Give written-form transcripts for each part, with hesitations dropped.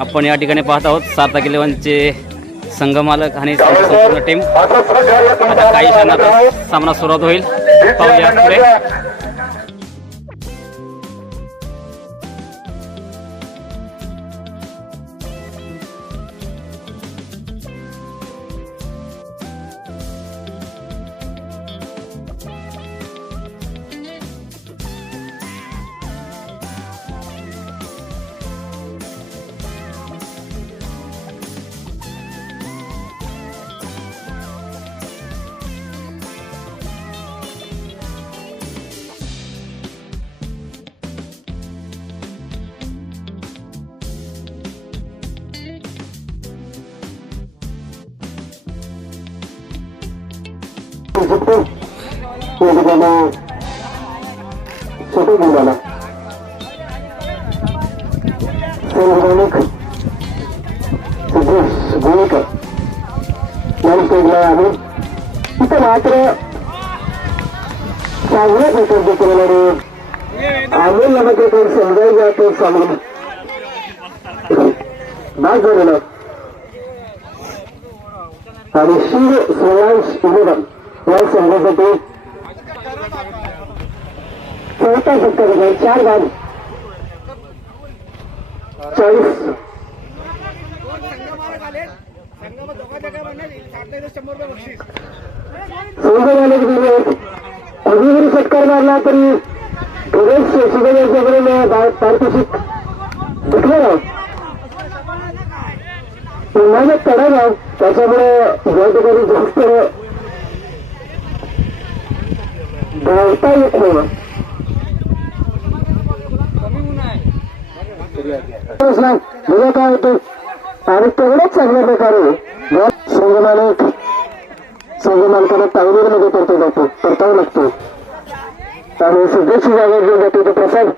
आपण या ठिकाणी पाहत आहोत सार्थक इलेव्हनचे संघमालक आणि संपूर्ण टीम. आता काही क्षणात सामना सुरुवात होईल. पाहूया पुढे. इथं मात्र चांगल्या प्रकारचे केलेले आम्हाला मात्र काही समजायला तो सांगून बाद झालेलं आणि शिव सोळांश इलेव्हन या संघासाठी चौथा षटकार 4 बाद 40 अजून जरी षटकार मारला तरी थोडेच शिवसेनेकडून पारितोषिक भेटलं पुन्हा तडा ना त्याच्यामुळे या ठिकाणी जास्त धावता येत नाही. म्हणजे काय होतं आणि तेवढ्याच चांगल्या प्रकारे संघमालकाला तांगडीमध्ये परतावा लागतो आणि सध्याची जागा घेऊन जातो तो प्रसाद.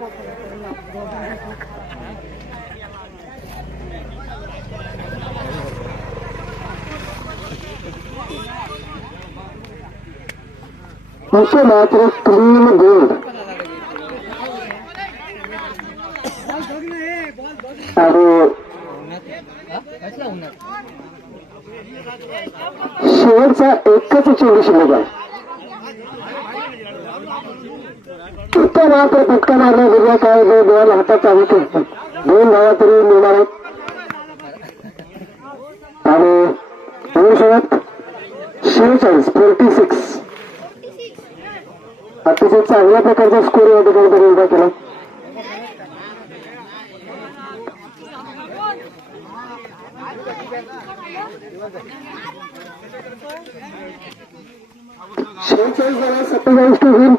मुख्य मात्र क्लीन गोल्ड आणि शेवटचा एकच चेंडू शिल्लक आहे. इतका मात्र फटका मारला गेला काय दोन हातात चालू 2 धावा तरी मिळणार आहेत आणि 46 अतिशय चांगल्या प्रकारचा स्कोर या ठिकाणी उभा केला. झाला 27 टू होईल.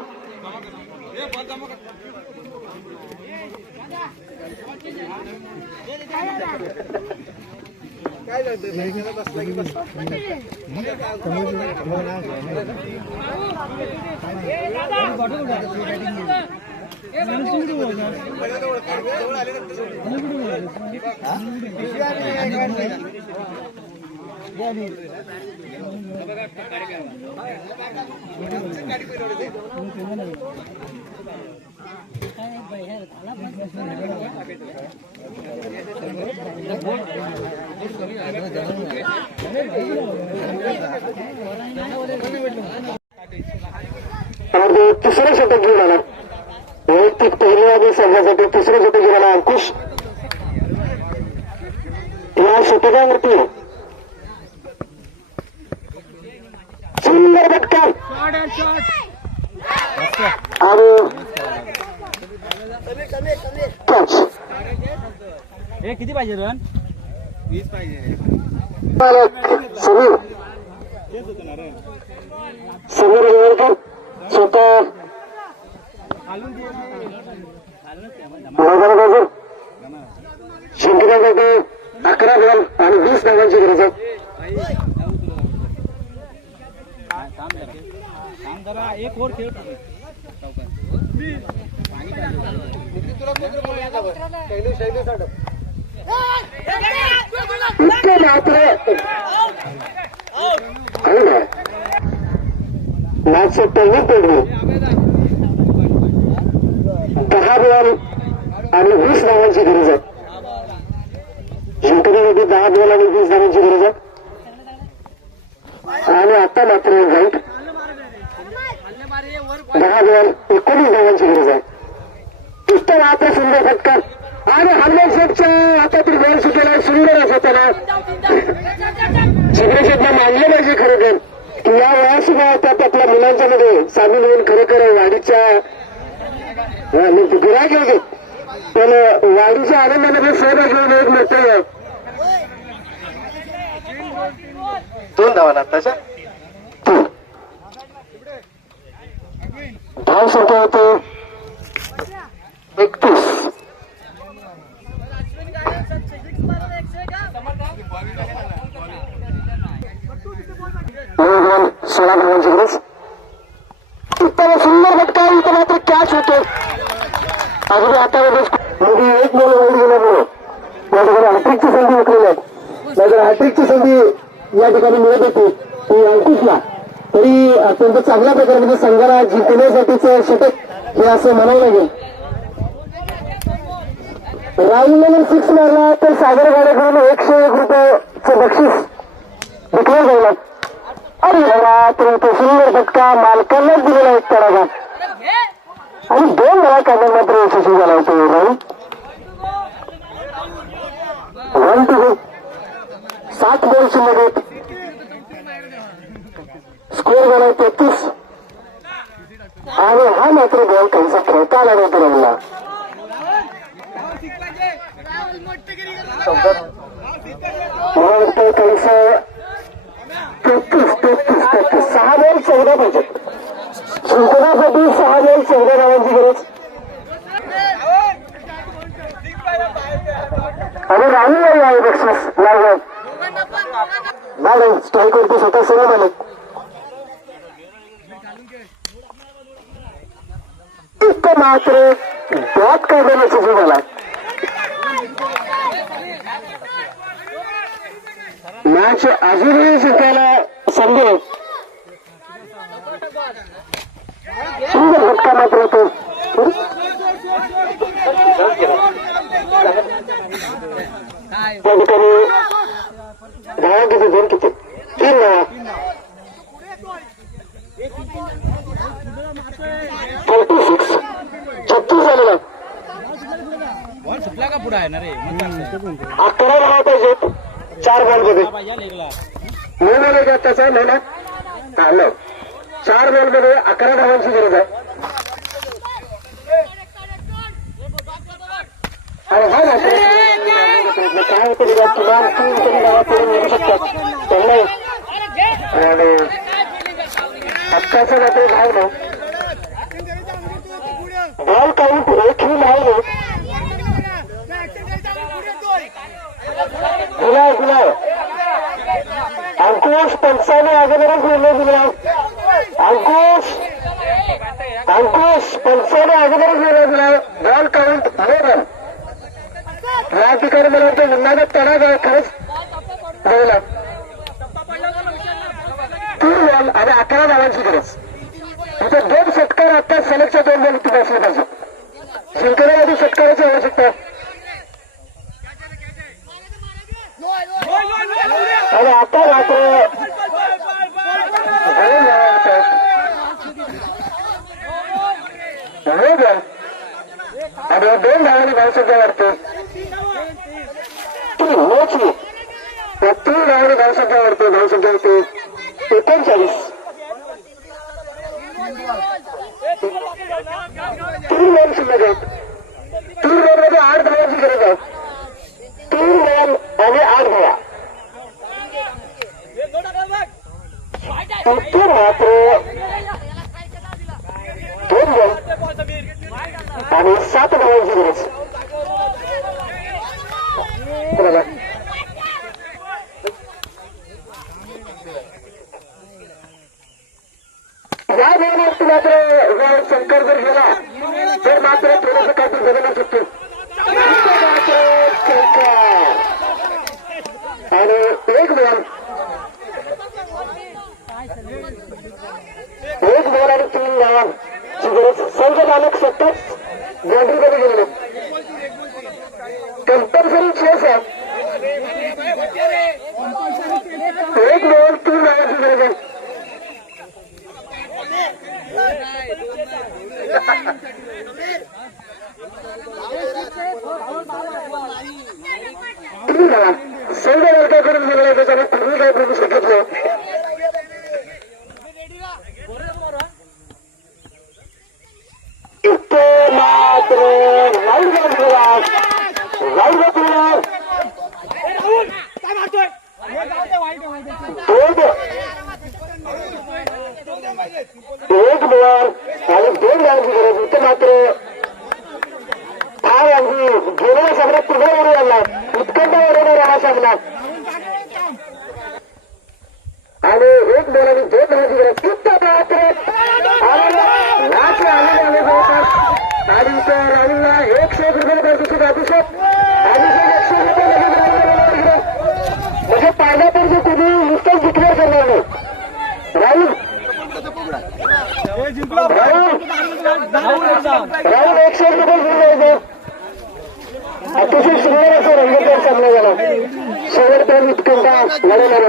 तिसरं षटक घेऊन आला वैयक्तिक पहिल्या आधी संघासाठी तिसरं षटक घेऊन आला अंकुश. या षटकावरती सुंदर फटका आणि हे किती पाहिजे रन? 20 पाहिजे. समीर गोळकर स्वतः जिंकण्यासाठी 11 बॉल आणि 20 धावांची गरज आहे. एक ओव्हर खेळ इतके मात्र मॅचचं पहिली पेढी 10 बॉल आणि 20 धावांची गरज आहे. जिंकण्यासाठी 10 बॉल आणि 20 धावांची गरज आहे. आणि आता मात्र राईट 10 बॉल 19 धावांची गरज आहे. उत्तर आता सुंदर फटका आणि हल्लेशेटच्या हातातील बॉल सुटेला सुंदर असा त्याला चित्रशेटला मानले पाहिजे खरोखर की या वयासुद्धा त्यात आपल्या मुलांच्या मध्ये सामील होऊन खरोखर वाढीच्या गिराक आहे पण वाढीच्या आनंदामध्ये सहभाग घेऊन एक मोठं आहे. 2 धावा ना तशा धाव संख्या होते 31. 16 धावांची गरज. उत्तर सुंदर फटका इथं मात्र कॅच होतो. अगदी आता मोठी एक बॉल वाईट गेल्यामुळे या ठिकाणी हॅट्रिकची संधी विकलेली आहे. नाहीतर हॅट्रिकची संधी या ठिकाणी मिळत होती ती अंकुशला. तरी अत्यंत चांगल्या प्रकारे म्हणजे संघाला जिंकण्यासाठीचं षटक हे असं म्हणावं लागेल. राहुलने 6 मारला तर सागर गाड्याकडून 101 रुपयाचं बक्षीस विकलं जाईल. आणि तरी तो सुंदर फटका मालकांनाच दिलेला एक तडाखा आणि 2 धावा काढण्यात मात्र यशस्वी झाला होतो राहुल. 1-2 7 बॉल्स मध्ये स्कोअर झाला 33. आणि हा मात्र बॉल काहीसा खेळता आला नव्हता राहुलला. मला वाटतं काहीसा 33 6 बॉल 14 पाहिजे. जिंकण्यासाठी 6 बॉल 14 धावांची गरज. आणि राहुल आहे बक्षीस लागलं स्ट्राईक वरती स्वतः सर्व झाले. इतकं मात्र बॅट काढण्याला सुरू झाला. मॅच अजूनही जिंकायला संधी आहे. सुंदर फटका मात्र होतो. त्या ठिकाणी धावा किती 2 किती 3 धावा 36 36 झालेला 11 धावा पाहिजेत 4 बॉल मध्ये. 9 बॉल आहे त्याचा 9 ना 4 बॉल मध्ये 11 धावांची गरज आहे. आणि हा काय होतं किमान 3 तरी धावा करून मिळू शकतात त्यांना. आणि हक्काचा मात्र धाव ना बॉल काउंट एकही धाव नाही. गुलाब अंकुश पंचाने अगोदरच निर्णय दिला. अंकुश पंचाने अगोदरच निर्णय दिला. बॉल काउंट बरोबर. या ठिकाणी मला वाटतं उन्हाळ्यात तणाव खरंच राहिला. 3 बॉल आणि 11 धावांची गरज. इथे 2 षटकार आता सलगच्या 2 बॉल तुम्ही असले पाहिजे. जिंकण्यासाठी षटकाराची आवश्यकता. आणि आता मात्र आणि 2 धावांनी धावसंख्या वाढते. 3 धावांनी धावसंख्या वाढते. धावसंख्या होते 39. 3 बॉल शिल्लक आहेत. 3 बॉलमध्ये 8 धावांची गरज आहे. 3 बॉल आणि 8 धावा. इथे मात्र 2 बॉल आणि 7 धावांची गरज. या बॉलवरती मात्र जर शंकर जर गेला तर मात्र थोडंसं काहीतरी बदलू शकतो. आणि 1 बॉल 1 बॉल आणि 3 धावांची गरज. संघ मालक स्वतःच बाउंड्रीमध्ये गेलेले. कंपल्सरी चेस आहे. बॉल आणि 2 रनची गरज. इथं मात्र हा अगदी गेलेल्या सामन्यात पुन्हा उडी आणला. उत्कंठ उडवणारा हा सामना आणि 1 बॉल आणि 2 रनची गरज. तिथं मात्र मॅच आलेले होतात आणि इथं राहुलला 100 रुपये बक्षीस. अभिषेक 100 रुपये म्हणजे पाहिल्यापर्यंत तुम्ही नुसतंच डिक्लेअर करणार नाही. राहुल 100 रुपये घेऊन जायचं. अतिशय सुंदर असं रंगतदार सामना झाला. शेवटपर्यंत उत्कंठा लढवणार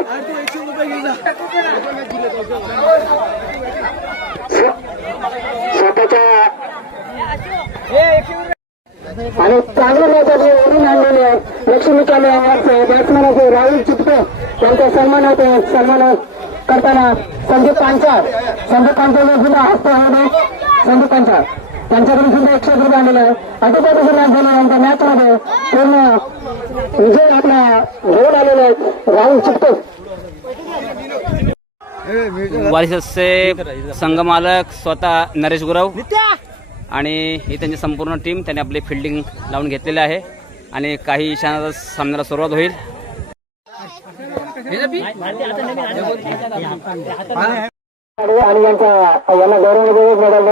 स्वतःच्या आणि चांगल्या मॅचाचे ओढून आणलेले आहे. लक्ष्मीकांत बॅट्समॅन असे राहुल चिपटे त्यांचा सन्मान करताना संदीप पांचाळ सुद्धा हस्ते संदीप पांचाळ त्यांच्याकडून सुद्धा 100 रुपये आणलेले आहे. अतिशय झाला यांच्या मॅचमध्ये पूर्ण विजय आपला घेऊन आलेले आहेत राहुल चिपटे. वारिसचे संघमालक स्वतः नरेश गुरव आणि ही त्यांची संपूर्ण टीम त्यांनी आपली फिल्डिंग लावून घेतलेली आहे आणि काही क्षणात सामन्याला सुरुवात होईल. आणि यांना गौरव मेडल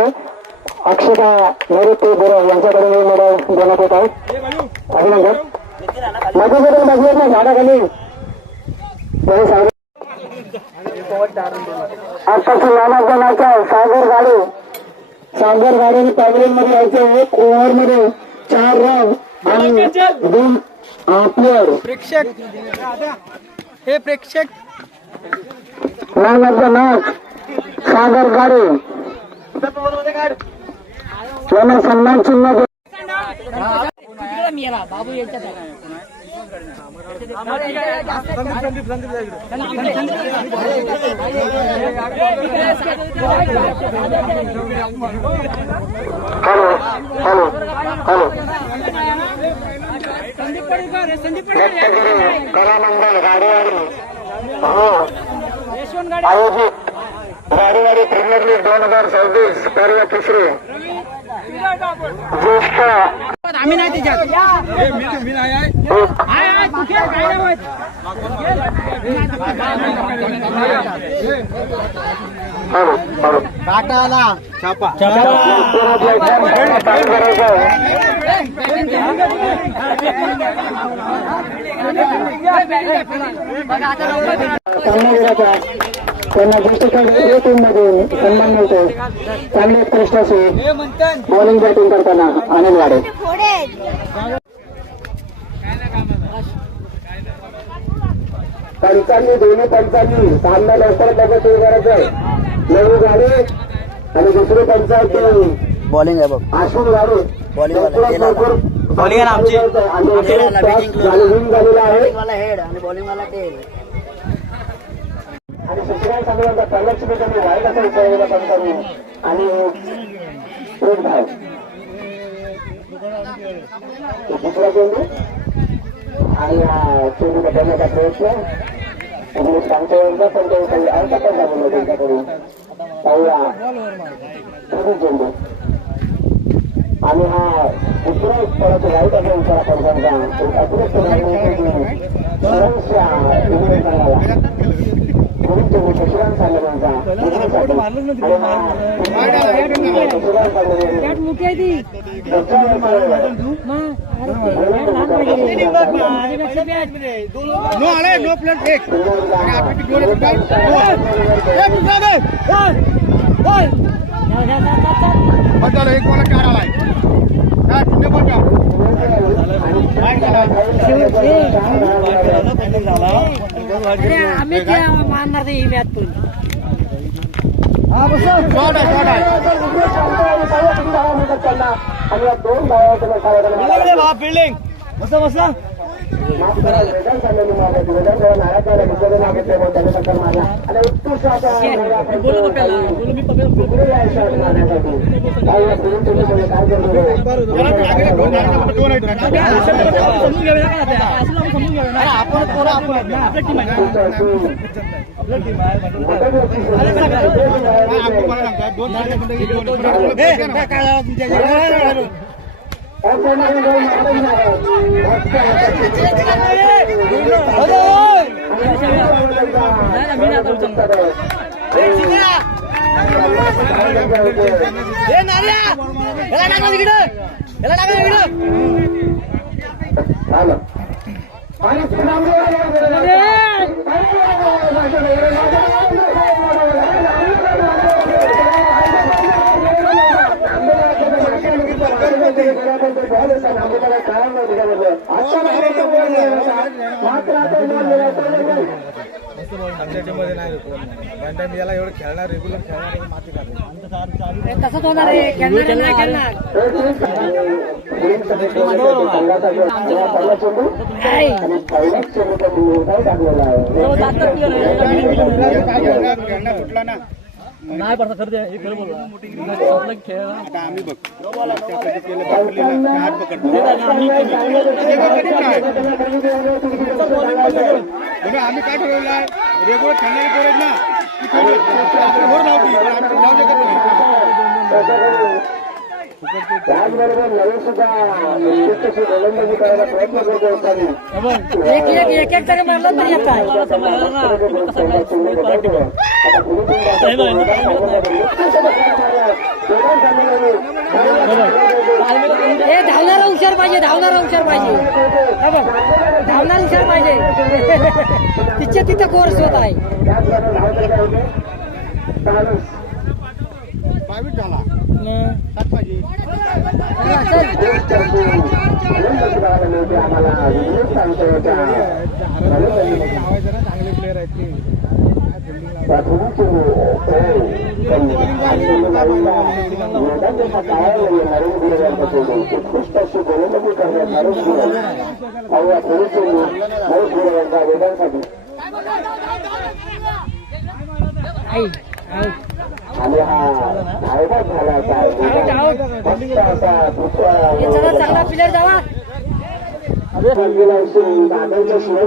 अक्षता नैऋत्य गुरव यांच्याकडून हे मेडल देण्यात येत आहे. अभिनंदन. मध्ये बसलेत झाडाखाली आताची नामांकनाच्या सागर गाडीने पॅव्हलियनमध्ये यायचे. 1 ओव्हरमध्ये 4 रन आणि 2 प्लेअर. हे प्रेक्षक मॅन ऑफ द मॅच सागर गाडे यांना सन्मान चिन्ह हॅलो कलामंडळ गाडीवाडी आयोजित गाडीवाडी प्रीमियर लीग 2026 पर्व 3 ज्येष्ठ आम्ही नाही त्याच्यात काटाला छापा त्यांना दृष्टिकोन टीममध्ये सन्मान मिळतो. चांगले उत्कृष्ट असे बॉलिंग बॅटिंग करताना आनंद वाढे. पंचांनी दोन्ही पंचांनी सामना लवकरात लवकर सुरू करायचं. नवी गाडी आणि दुसरे पंचायत बॉलिंग आहे बघ. आशून गाडी बॉलिंग झालेला आहे. हेड आणि बॉलिंग वाला टेल आणि सचिवांनी सांगितलं पहिल्याच मिनिटांनी वाईट असा विचारलेला पंचांनी आणि एक धाव. दुसरा चेंडू आणि हा चेंडू बदलण्याचा प्रयत्न इंग्लिश सांगता पण ते अंक पण झालेलं त्यांच्याकडून पहिला चेंडू आणि हा दुसरा परत वाईट असा विचारा पंचांचा अतिरिक्त शशिकांत सांगण्याचा नो प्लेट एक मला काढावा आम्ही मानणार नाही मॅचतून. आणि या 2 धावा बिल्डिंग बसा माफ करा वेदन चाललेली मागे वेदन जेव्हा नाराज झाला बिचारे मागितले मग त्याने टक्कर मारला आणि उत्कृष्ट असा मारण्यासाठी काय या फिरून तुम्ही काय याला एवढं खेळणार रेग्युलर खेळणार माती काढणार तसंच होणार आहे खेळणार नाही खेळणार सुटला ना नाही पडता खरं हे खरं बोल खेळ आता आम्ही बघ हात पकडतो आम्ही काय ठरवलं रेग्युलर खेळणारी पोर आहेत ना त्याचबरोबर नवीन सुद्धा उत्कृष्ट गोलंदाजी करायला प्रयत्न करतो असताना एक तरी मारलं तरी येत आहे हे धावणारा हुशार पाहिजे धावणारा हुशार पाहिजे धावणारा हुशार पाहिजे तिच्या तिथं कोर्स होत आहे प्रायव्हेट झाला सात पाहिजे चांगले प्लेअर आहेत ते उत्कृष्ट अशी गोलंदाजी करण्यात वेदांसाठी आणि हा धावबाद झाला चांगला प्लेअर जावा दादांच्या शिवाय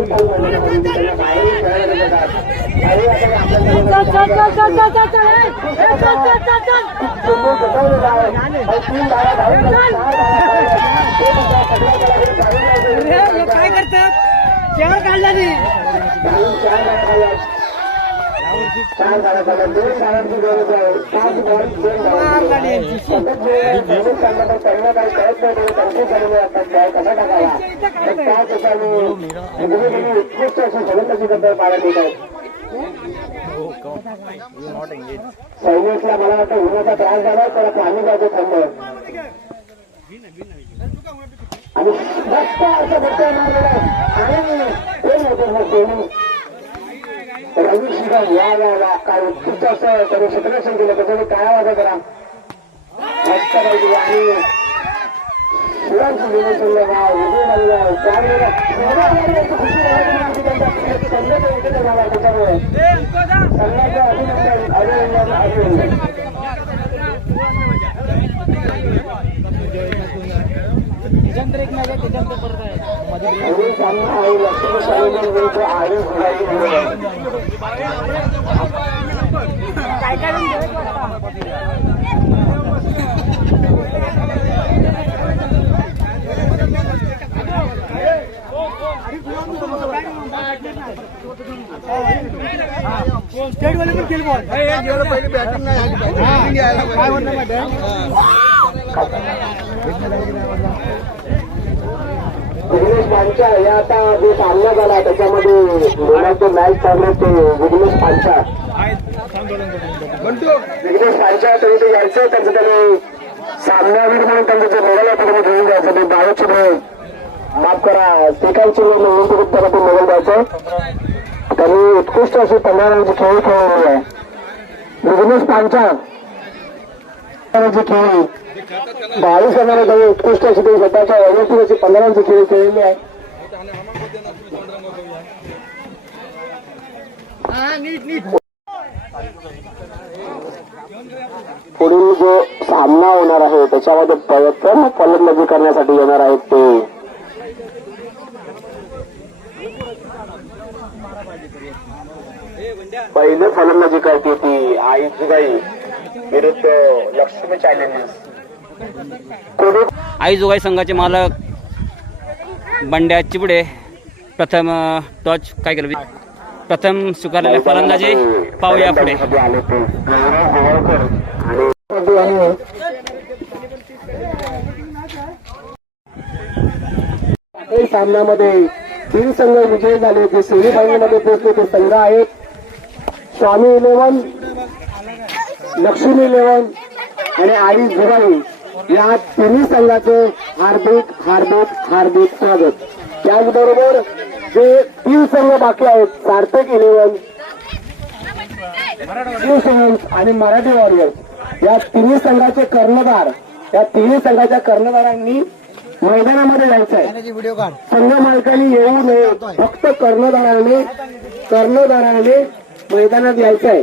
काय करतात केवळ काढला नाही चार झाला दोन सालांची गरज आहे 5 बॉल त्यांना काही कळत नाही त्यांचे झालेले असतात काय कसा टाकावा तर त्या ठिकाणी उत्कृष्ट अशी गोलंदाजी करताना पाहायला मिळत आहेत सैनिकला मला वाटतं उन्हाचा त्रास झाला तर पाणी जायचं थंड आणि मस्त असं बच्चा मारलेला आणि रवी श्रीराम या काय उत्कृष्ट असं त्याने क्षेत्ररक्षण केलं त्याच्याने काय वाजा करा मस्त पाहिजे आणि शिवांची विवेचन त्याच्यामुळे संघाचं अभिनंदन सामना आहे लक्ष्मी शालीनगर विरुद्ध आयुष स्टेट वाले पण खेळ बॉल पहिली बॅटिंग नाही काय म्हणणार माहिती विघ्नेश पांचा या आता जो सामना झाला त्याच्यामध्ये दोनाचे मॅच ठरले ते विघ्नेश पांचा विघ्नेश पांचा तरी ते यायचं त्यांचं त्यांनी सामनावीर म्हणून त्यांचं जे मोबाईल आहे त्यामध्ये घेऊन जायचं ते 12 चिन्ह माफ करा सेकंड चिन्ह म्हणून त्याला ते मोबाईल द्यायचं त्यांनी उत्कृष्ट अशी 15 रनची खेळी खेळलेली आहे विघ्नेश पांचा खेळी 22 रनाने त्यांनी उत्कृष्ट अशी स्वतःच्या वैयक्तिक अशी 15 रनची खेळी खेळलेली आहे पुढील जो सामना होणार आहे त्याच्यामध्ये प्रयत्न फलंदाजी करण्यासाठी येणार आहेत ते पहिले फलंदाजी करते ती आईजुगाई विरुद्ध लक्ष्मी चॅलेंजर्स. आई जोगाई संघाचे मालक बंड्या चिबडे प्रथम टॉच काय केलं प्रथम स्वीकारलेल्या फलंदाजी पाहूया पुढे. आले ते गौरव गोवाळकर आणि काही सामन्यामध्ये 3 संघ विजयी झाले. जे सेमीफायनल मध्ये पोहोचले ते संघ आहेत स्वामी 11, लक्ष्मी 11 आणि आई जुगाई. या तिन्ही संघाचे हार्दिक हार्दिक हार्दिक स्वागत. त्याचबरोबर जे 3 संघ बाकी आहेत सार्थक 11, शिवसेना आणि मराठी वॉरियर्स या तिन्ही संघाचे कर्णधार या तिन्ही संघाच्या कर्णधारांनी मैदानामध्ये जायचं आहे. संघ मालकांनी येऊ नये, फक्त कर्णधाराने मैदानात यायचं आहे.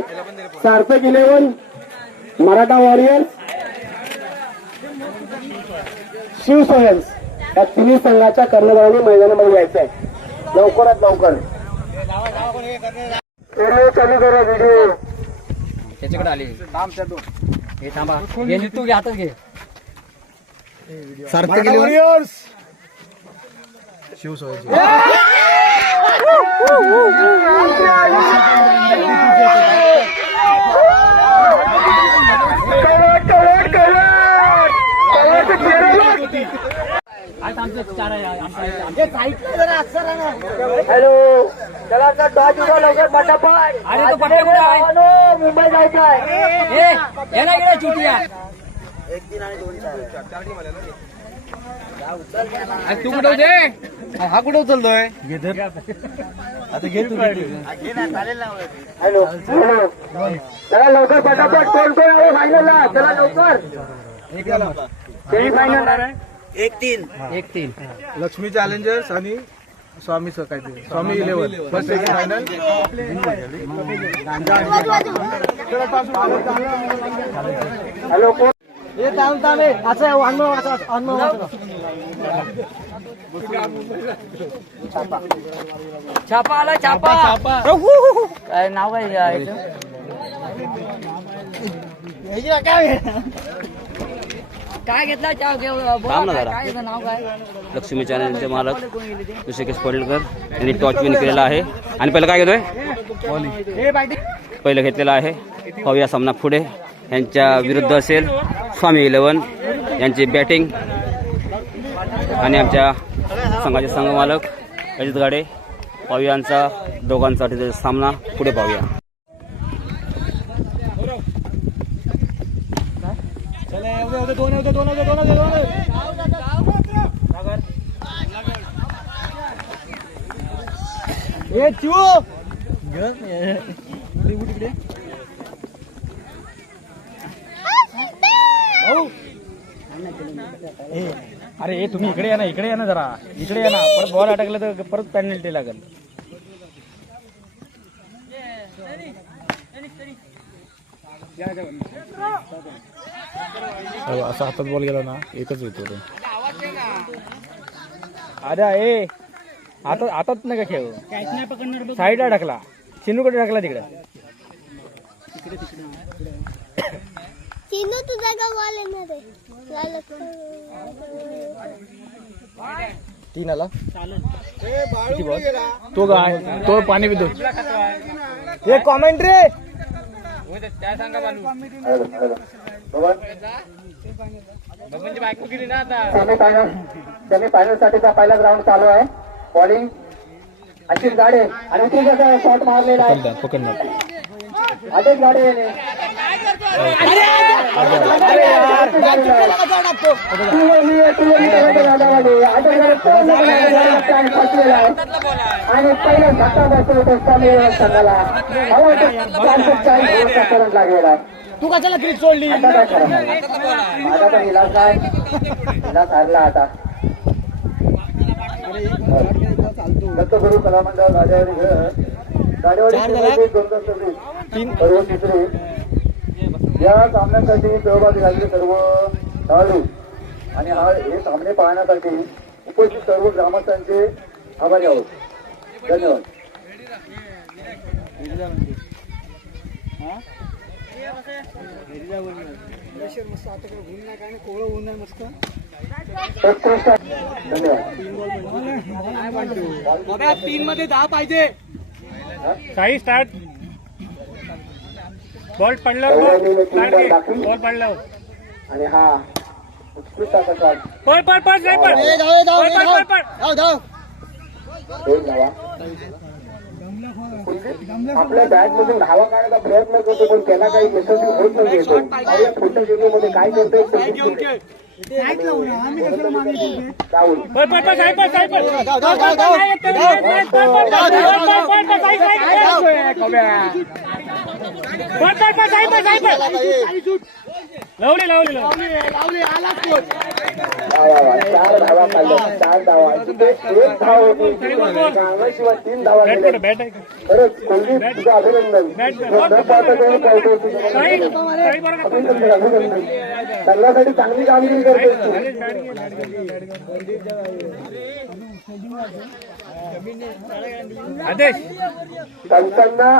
सार्थक 11, मराठा वॉरियर्स, शिवसोयन्स या तिन्ही संघाच्या कर्णधारांनी मैदानामध्ये यायचं आहे. लवकरात लवकर व्हिडिओ चालू करा. व्हिडिओ त्याच्याकडे आली हे थांबा घे तू घे हातात घे. हॅलो, चला आता टॉच उडवा लवकर पटापट. मुंबई जायचं आहे. तू कुठं होते हा कुठं उचलतोय आता घे तू हॅलो, चला लवकर पटापट. कोण कोण आहे फायनलला? चला लवकर. सेमीफायनल 1-3 लक्ष्मी चॅलेंजर्स आणि स्वामीचं काहीतरी स्वामी 11 फर्स्ट सेमीफायनल. हॅलो, कोण छापा आला छापा काय नाव काय काय घेतला नाव काय. लक्ष्मी चॅनलचे मालक ऋषिकेश पडळकर यांनी टॉच विन केलेला आहे. आणि पहिलं काय घेतोय पहिलं घेतलेलं आहे. पाहूया सामना पुढे. यांच्या विरुद्ध असेल स्वामी 11 यांची बॅटिंग आणि आमच्या संघाचे संघ मालक अजित गाडे. पाहूया यांचा दोघांसाठी सामना पुढे पाहूया. अरे तुम्ही इकडे या ना जरा इकडे या ना. परत बॉल अटकला तर परत पेनल्टी लागेल. असा हातात बॉल गेला ना एकच येतो. अरे हातात नका खेळ. साईडला टाकला चिनूकडे टाकला तिकडे. चिनू तुझा का बॉल येणार आहे. 3 आला किती बॉल तो काय तो पाणी पितो. हे कॉमेंट्री सेमीफायनल साठीचा पहिला ग्राउंड चालू आहे. बॉलिंग अशीच गाडे आणि ती कसं शॉट मारलेला आहे. अजित गाडे आणि पहिला धक्का बसतो संघाला. करंट लागलेला आहे. तू कशाला क्रिक सोडली. आता काय करा आता पण इलाज काय इलाज हारला आता. दत्तगुरु कला मंडळ राजावाडी घर सर्व तिसरे या सामन्यासाठी सहभागी झालेले सर्व खेळाडू आणि हे सामने पाहण्यासाठी उपस्थित सर्व ग्रामस्थांचे आभारी आहोत. धन्यवाद. धन्यवाद. 3 मध्ये 10 पाहिजे. काही स्टार्ट. बॉल पडल्यावर बॉल पडल्यावर आणि हा उत्कृष्ट असा शॉट. पळ पळ पळ पळ पळ दोन धावा. आपल्या बॅट मधून धावा काढायचा प्रयत्न करतो पण त्याला काही यशस्वी होत नाही. येतो या छोट्या गेममध्ये काय करतोय राहुल. लावली लावली चार धावा काढल्या. 4 धावा. एक धाव होती शिवाय 3 धावा केल्या. खरंच कुलदीप तुझं अभिनंदन. अभिनंदन. संघासाठी चांगली कामगिरी करते. आदेश संघांना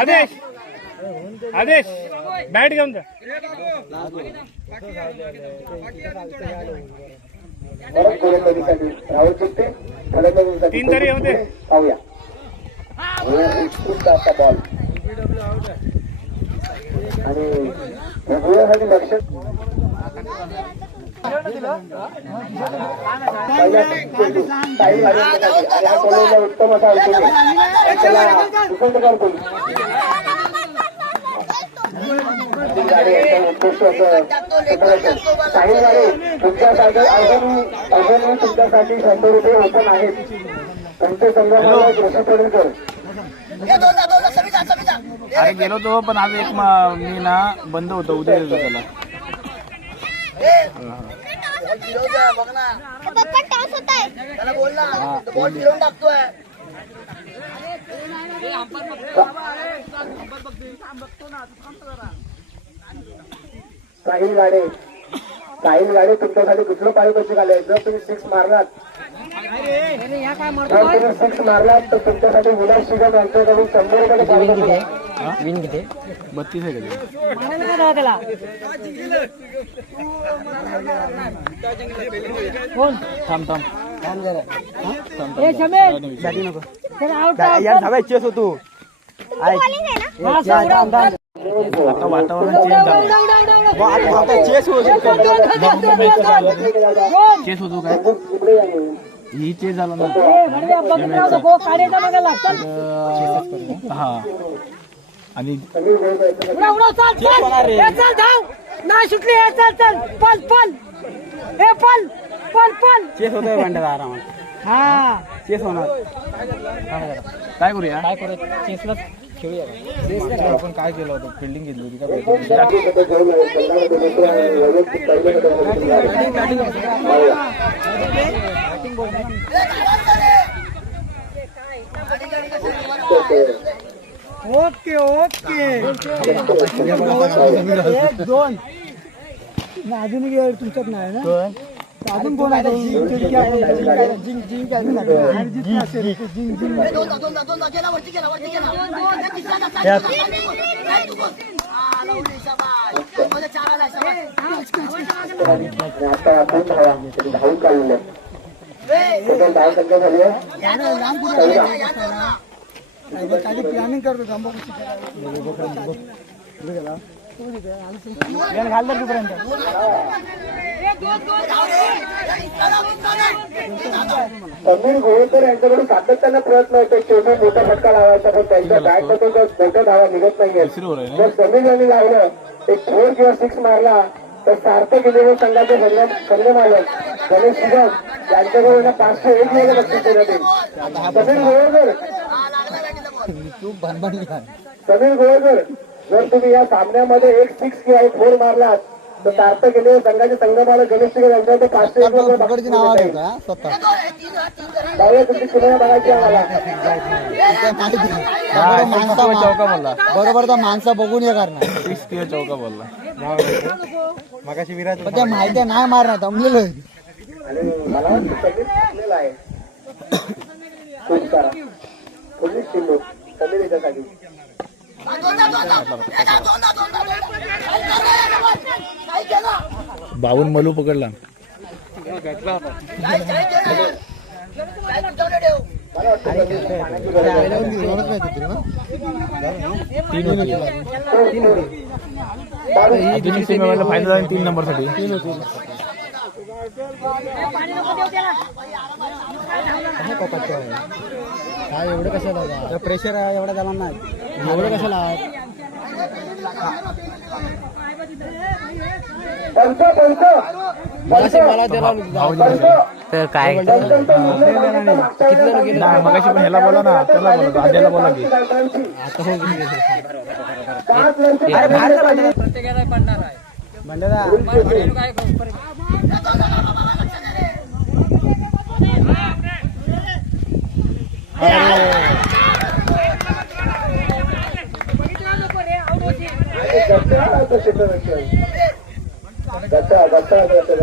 आदेश आदेश बॅट घेऊन जा. परत गोलंदाजीसाठी राहुल चित्ते. फलंदाजीसाठी 3 तरी येऊ दे. पाहूया. उत्कृष्ट असा बॉल आणि गोळ्यासाठी लक्ष उत्तम असा त्याला सुखद करतो. साहिल गाडे तुमच्यासाठी अजूनही तुमच्यासाठी 100 रुपये ओपन आहेत. तुमचे संघाला कृषी पडकर. अरे गेलो तो पण आज एक मी ना बंद होतो. उद्या येतो त्याला. पप्पा टॉस होत आहे. त्याला बोल ना बॉल फिरवून टाकतोय. साहिल गाडे तुमच्यासाठी दुसरं पारितोषिक आलंय. जर तुम्ही 6 मारलात तर तुमच्यासाठी विलास शिगम यांच्याकडून 100 रुपये पारितोषिक आहे. 32 आहे का? चेस होतो. आता वातावरण चेस होतो. चेस होतो काय ही चेस झाला ना. हा आणि नाही सुटली. चल पल पल हे पल पल पल. चेस होतोय भांड्याला आरामात. हा चेस होणार. काय करूया चेसलाच खेळूया. आपण काय केलं होतं फिल्डिंग घेतली होती का? Okay okay. 1-2 अजून तुमच्यात नाही ना. अजून कोण आहे? धावून काढले. धाव संख्या झाली आहे. प्लॅनिंग करतो. समीर गोळकर यांच्याकडून सातत्यानं प्रयत्न होतो शेवटी मोठा फटका लावायचा पण त्यांच्या बॅटमधून मोठ्या धावा निघत नाहीये. जर समीर यांनी लावलं एक 4 किंवा 6 मारला तर सार्थक इलेव्हन संघाचे संघमालक गणेश शिगम यांच्याकडून 501 मिळालं बक्षीस देण्यात येईल. समीर गोळकर जर तुम्ही या सामन्यामध्ये एक 6 किंवा एक 4 मारलात तो सार्थक गेले संघाचे संघमालक गणेश टिके यांच्या ते 501 वर पकडची नाव आहे का स्वतः डाव्या तुमची किल्ला बघायची आम्हाला चौका बोलला बरोबर तर माणसा बघून ये करणार 6 किलो चौका बोलला मगाशी विराट पण त्या माहिती नाही मारणार जमलेलं आणि मला वाटतं सगळीच शिकलेलं आहे खूप सारा पोलीस टिल्लू सगळे त्याच्यासाठी बावून मलू पकडला आधुनिक सेमीफायनल फायनल झाली 3 नंबर साठी काय एवढं कशाला प्रेशर एवढा झाला नाही एवढं कशाला तर काय मगाशी पण ह्याला बोला ना त्याला बोला आद्याला बोला की प्रत्येकाला पडणार आहे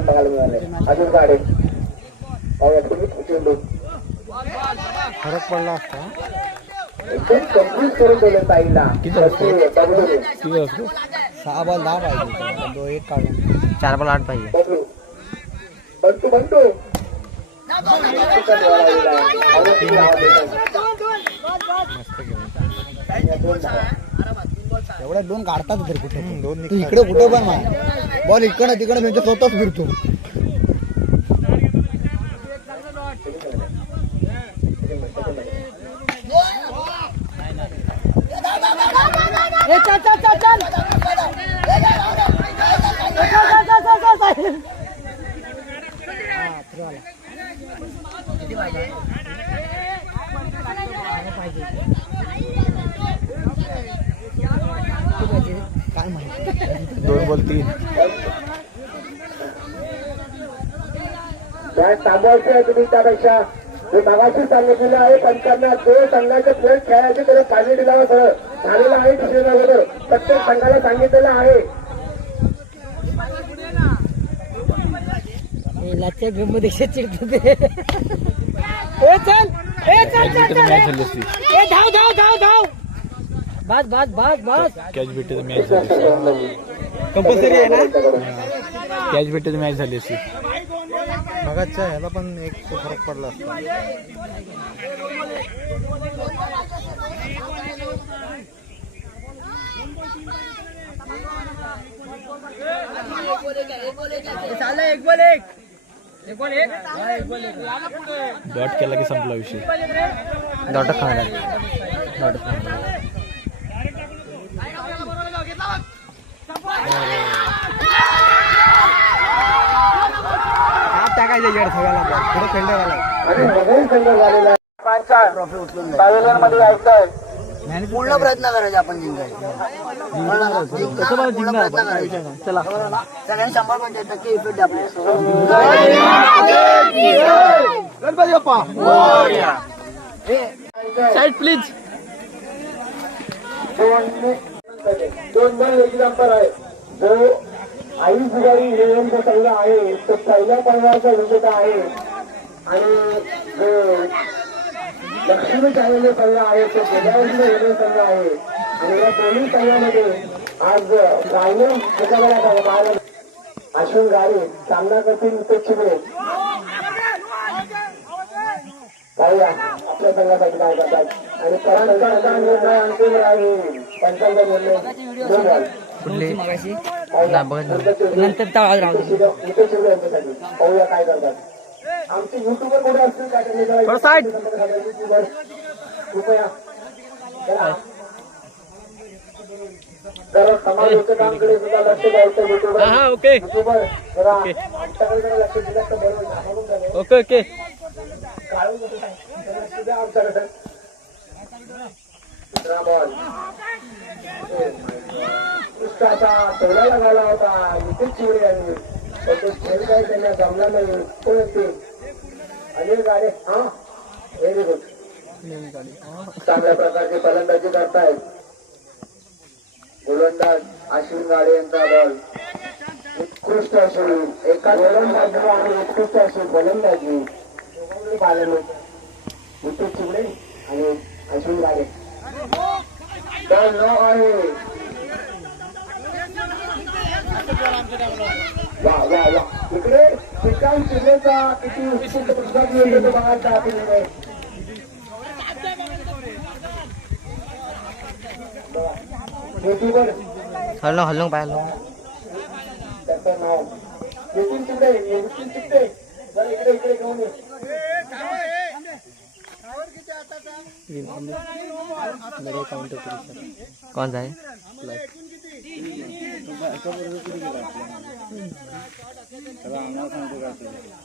बघायला मिळाले अजून गाडे फरक पडला असता एकदम कम्प्लीट करून ठेवले ताईला किती असतो 6 बॉल 10 पाहिजे 2 1 काढून 4 बॉल 8 पाहिजे बंटू बंटू एवढ्या 2 काढतात तरी कुठे तू इकडे कुठे पण बॉल इकडं तिकडं म्हणजे स्वतःच फिरतो चल चल चल चल काय माहिती 2 बॉल 3 थांबवायचे आहे तुम्ही त्यापेक्षा हे मागाशी सांगितलेलं आहे पंचांना जो संघाचे प्लेयर खेळायचे त्याला पाणी दिलावा सर झालेलं आहे दुसऱ्या बरोबर प्रत्येक संघाला सांगितलेलं आहे लाच्या गेम मध्ये चिडतो ते ए चल मॅच झाली असती ए धाव धाव धाव धाव बस बस बस बस कॅच भेटते मॅच झाली कंपल्सरी आहे ना कॅच भेटते मॅच झाली असती मगाच्या ह्याला पण एक फरक पडला असता डॉट केला की संपला विषय डॉट खाणार टाकायचं येड सगळ्याला पुढे फेल्डर आला आणि नवीन संघ झालेला आहे पॅव्हिलियन मध्ये ऐकताय पूर्ण प्रयत्न करायचे आपण जिंकायचे चला सगळ्यांनी 100% इफेक्ट आपले साइड प्लीज दोन एक्झाम्पल आहे जो आई जुगारी इलेव्हनचा संघ आहे तो पहिल्या पर्वाचा विजेता आहे आणि जो लक्ष्मी चांगले संघ आहे तो गोदावरी वेगळे संघ आहे आणि या दोन्ही संघामध्ये आज फायनल मुकाबला पाहायला अश्विन गाडी सामना करतील नितेश चिबळे पाहूया आपल्या संघासाठी काय करतात आणि पंचांचा निर्णय अंतिम आहे पंचांचा निर्णय 2 बॉल मगाशी नितेश नंतर तळात राहू चिबळे यांच्यासाठी पाहूया काय करतात आमचे युट्यूबर कुठे असतील काय युट्यूबर कृपया जरा समालोचकांकडे सुद्धा लक्ष द्यायचं युट्यूबर जरा आमच्याकडे जरा लक्ष दिलं तर बरोबर ओके काढून आमच्याकडे दुसरा बॉल उत्कृष्टाचा टोला लगावला होता नितीन चिवडे यांनी, पण तो खेळ काही त्यांना जमला नाही. कोण होते अनिल गाडे. हा व्हेरी गुड, चांगल्या प्रकारची फलंदाजी करतायत गोलंदाज अश्विन गाडे यांचा बॉल. उत्कृष्ट अशी एका गोलंदाजी आणि उत्कृष्ट अशी फलंदाजी पालन नितीन चिवडे आणि अश्विन गाडे. बॉल नो आहे. वा वा वा, इकडे श्रीकांत शिंदेचा किती उत्कृष्ट प्रतिसाद मिळतो बघायचा आपल्याला. हल्लो पाहिलं त्याचं नाव नितीन चिपडे. नितीन चिपडे जरा इकडे इकडे घेऊन ये. कोण जाय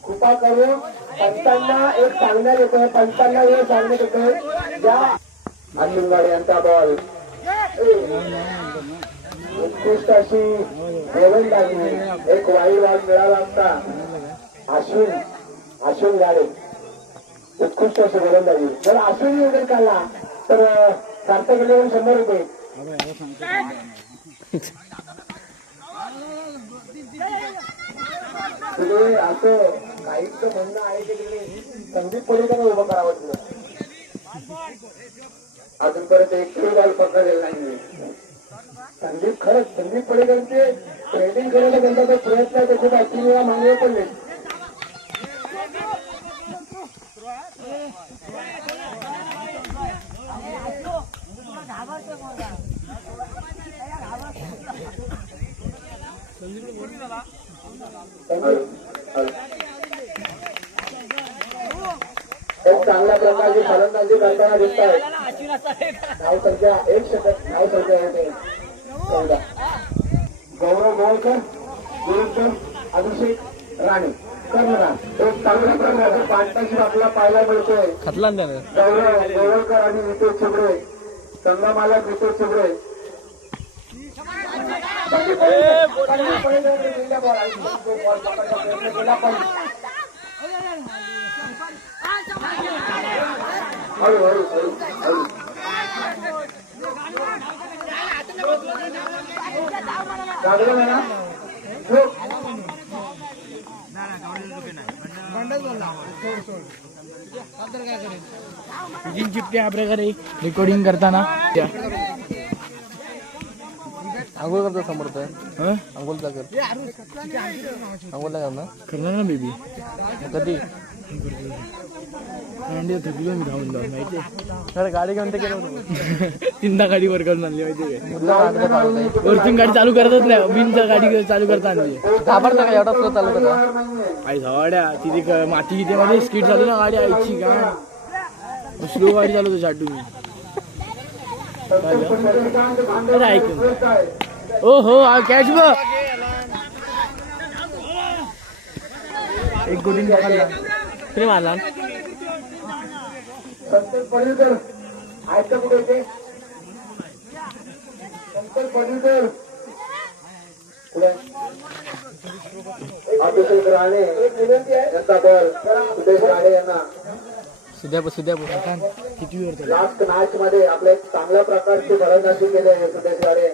कृपा करून पंचांना एक सांगण्यात येतोय, पंचांना हे सांगण्यात येतोय ज्या अश्विन गाडे यांचा बॉल. उत्कृष्ट अशी गोलंदाजी, एक वाईट बॉल मिळाला असता. अश्विन गाडे उत्कृष्ट अशी गोलंदाजी. जर अश्विन वगैरे काढला तर सार्थक गेले 100 रुपये. तिकडे असं काहीचं म्हणणं आहे की तिकडे संदीप पडेकर उभं करावं तिकडे. अजूनपर्यंत एकही बॉल पकडलेला नाही. संदीप पडेकरचे ट्रेडिंग करायला त्यांचा तो प्रयत्न आहे, ते खूप ऍक्टिव्ह वेळा मागे पडले. एक चांगल्या प्रकारची फलंदाजी करताना दिसत आहे. धाव संख्या 1 षटक धाव संख्या होते. गौरव गोळकर विरुद्ध अभिषेक राणे कर्णधार. एक चांगल्या प्रकारचा पार्टनरशिप आपल्याला पाहायला मिळतोय. गौरव गोळकर आणि नितेश चिबडे, संघमालक नितेश चिबडे. चिपटे आपल्या घरी रेकॉर्डिंग करताना आंघोळ करतो समोर आंघोळचा कर आंघोळला करणार ना बेबी. कधी थकलो मी धावून जाऊन माहिती अरे गाडी घेऊन ते केलं तीनदा गाडी वर करून आणली माहिती काय. वरतून गाडी चालू करतच नाही, बिनचा गाडी चालू करता आणली. घाबरता का एवढा स्लो चालू करता. आई झाड्या तिथे माती किती मध्ये स्कीट झाली ना गाडी आईची काय स्लो गाडी चालवतो चाटू मी. ऐक ओ हो कॅच बघ. एक गोटीन पकडला तरी मारला. संतोष पडीकर ऐकतं कुठे ते. संतोष पडीकर पुढे अभिषेक राणे. एक विनंती आहे यांचा बॉल सुदेश राणे यांना. सुद्या किती वर लास्ट मॅच मध्ये आपल्या एक चांगल्या प्रकारची फलंदाजी केली आहे सुदेश राणे.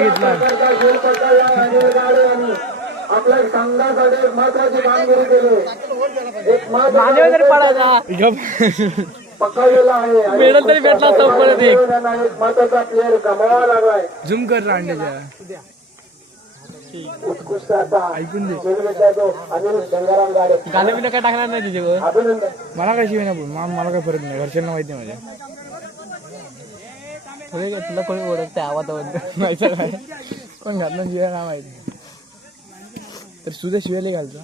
घेतला आपल्या संघासाठी महत्वाची कामगिरी केली. एक पकडलेला आहे. मेडल तरी भेटला एक महत्वाचा प्लेअर गमावा लागलाय. झूम कर रांडेच्या उत्कृष्ट असा ऐकून दे. अनिल गंगाराम गाडे. गाणं बिना काय टाकणार नाही तुझ्यावर. अभिनंदन. मला काय शिवाय मला काय फरक नाही, घरच्यांना माहिती आहे माझ्या. तुला कोणी ओळखते आवाजावर माहिती काय कोण घातलं शिवाय काय माहिती. तर सुद्धा शिवायला घालतो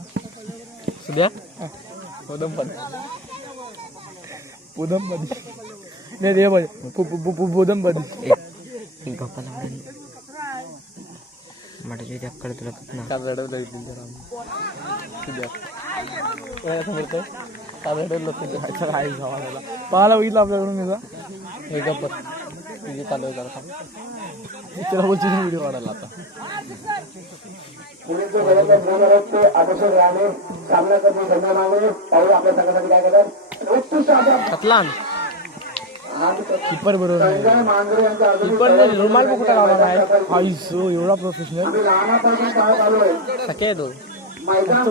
सुद्या उदमपदी नाही दे उदमपदी. तुला पाहायला बघितलं आपल्याकडून याचा मेकअप तुझे चालू आहे त्याला बोलची व्हिडिओ काढायला आता पुढे जो गोलंदाज बोलणार आहेत ते अभिषेक राणे सामना करणे धन्य मागणे पाहू आपल्या संघासाठी काय करतात उत्कृष्ट असा कतलान किपर बरोबर संजय मांजरे यांचा किपर रुमाल कुठे लावला आहे आईसो एवढा प्रोफेशनल आम्ही लहानापासून पाहत आलोय सके तो मैदान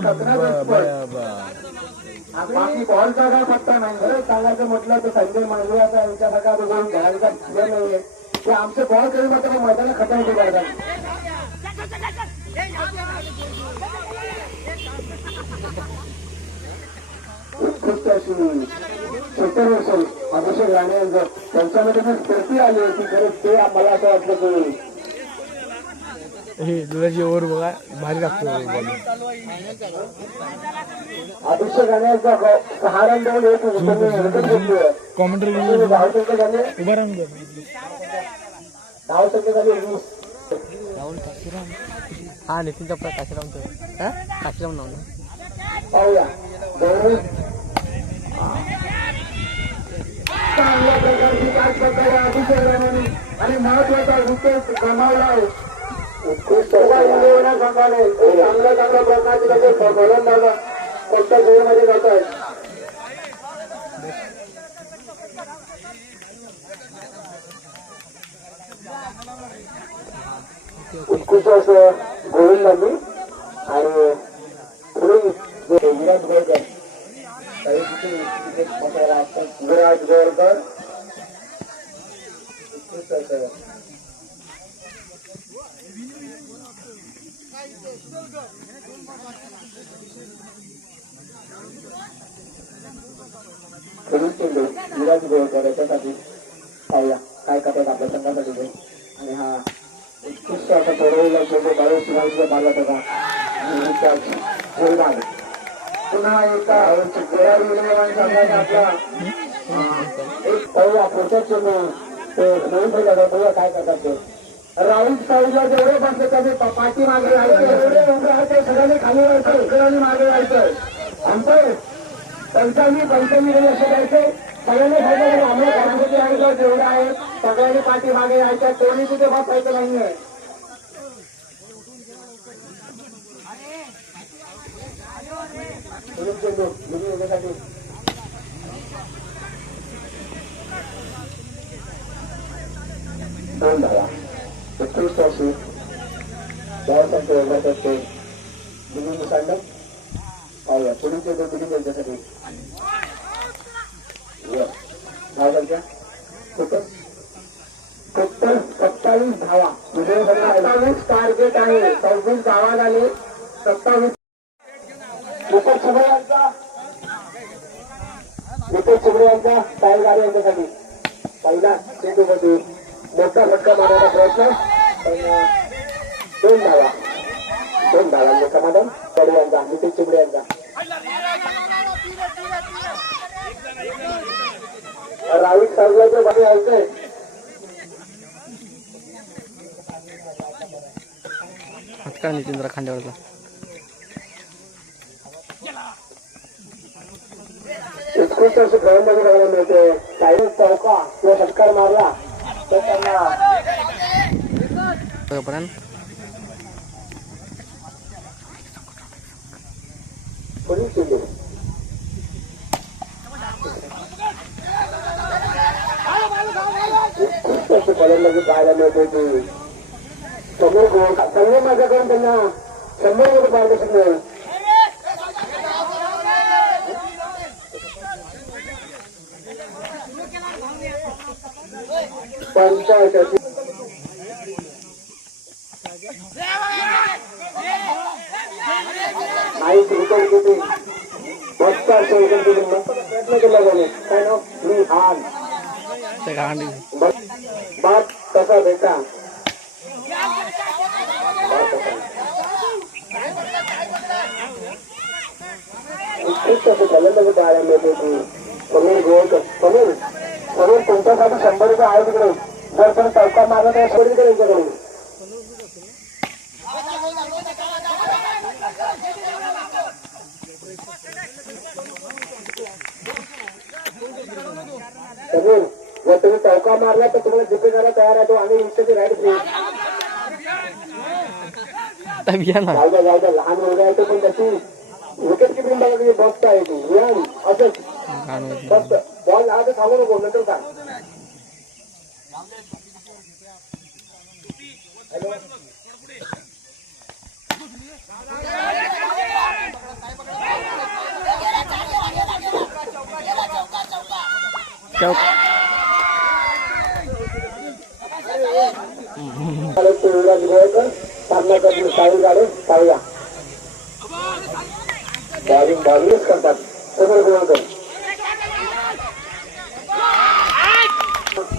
बाकी बॉलचा काय पत्ता नाही खरंच सांगायचं म्हटलं तर संजय मांजरे आता यांच्यासारखा दोन खेळाडूचा खेळ नाहीये ते आमचे बॉल कधी मात्र मैदानात खतम होते करतात उत्कृष्ट अशी क्षेत्र असेल अभिषेक राणे यांचं त्यांच्यामध्ये जी स्फूर्ती आली होती खरंच ते आम्हाला असं वाटलं की हे दुधाची ओव्हर बघा भारी लागतो बॉल अभिषेक राणे यांचा 6 रन देऊन एक विकेट घेतली कॉमेंट्री धावसंख्या झाली उभा राहून धावसंख्या झाली 20 हा नितीन चपला काशीरामचं काशीराम नाव पाहूया गौरव चांगल्या प्रकारची काच पकडली अभिषेक राणे आणि महत्वाचा विकेट गमावला उत्कृष्ट संघाने चांगल्या प्रकारचे त्याचे गोलंदाज कोणत्या खेळमध्ये जात आहेत उत्कृष्ट असं गोविंदांनी आणि पुढे विराट गोळकर विराट गोळकर उत्कृष्ट असं विराट गोळकर याच्यासाठी पाहूया काय करतात आपल्या संघासाठी ते आणि हा उत्कृष्ट असा सोडवलेला चेंडू बावीस सुद्धा मारला होता गोलमाल पुन्हा एका आपला एक पाहूया पुढचा चेंडू ते नवीन पाहिजे काय करतात ते राहुल साईडला जेवढे बसले त्याचे पाठी मागे राहायचं एवढे उभे राहायचे सगळ्यांनी खाली राहायचं सगळ्यांनी मागे राहायचं अंतर पंचांनी लक्ष द्यायचे सगळ्यांनी फायदा आम्हाला घरगुती आहे जेवढे आहेत सगळ्यांनी पाठी मागे राहायच्या कोणी तिथे बसायचं नाहीये दोन धावा उत्कृष्ट अशी धावासाठी एवढ्यात असते बिलिंग मुसांडम पाहूया पुढील चेंडू बिलिंग यांच्यासाठी धाव संख्या फक्त 27 धावा विजय 27 टार्गेट आहे 26 धावा झाले 27 विकेट चिमणे यांचा सायलगाडी यांच्यासाठी पहिला चेंडूमध्ये मोठा फटका मारण्याचा प्रयत्न पण दोन धावांचे समाधान कडू यांचा नितीन चिमणे यांचा रावीट सारख्याचे बाकी यायचंय का नितींद्र खांद्यावरचा उत्कृष्ट अशी फलंदाजी करायला मिळते काही चौका किंवा षटकार मारला तर त्यांना पुढील चेंडू उत्कृष्ट अशी फलंदाजी पाहायला मिळते की समोर संघ माझ्याकडून त्यांना 100 मध्ये पारितोषिक मिळेल पंचायत आई क्रिकेट किती मस्त प्रयत्न केला जाणे काय नाव मी हान बात कसा बेटा उत्कृष्ट असं फलंदाजी पाहायला मिळते की समीर गोळकर समीर तुमच्यासाठी 100 रुपये आहे तिकडे जर पण चौका मारला तर 100 रुपये यांच्याकडे जर तुम्ही चौका मारला तर तुम्हाला जिथे करायला तयार आहे तो आम्ही इंस्टाची राईड फ्री जाऊ द्या लहान मुलगा आहे तो पण त्याची विकेट किपिंग बघा तुम्ही बसता आहे ती रियान असंच बस बॉल आज थांबू नको नंतर सांग साई गाडे साईया बॉलिंगच करतात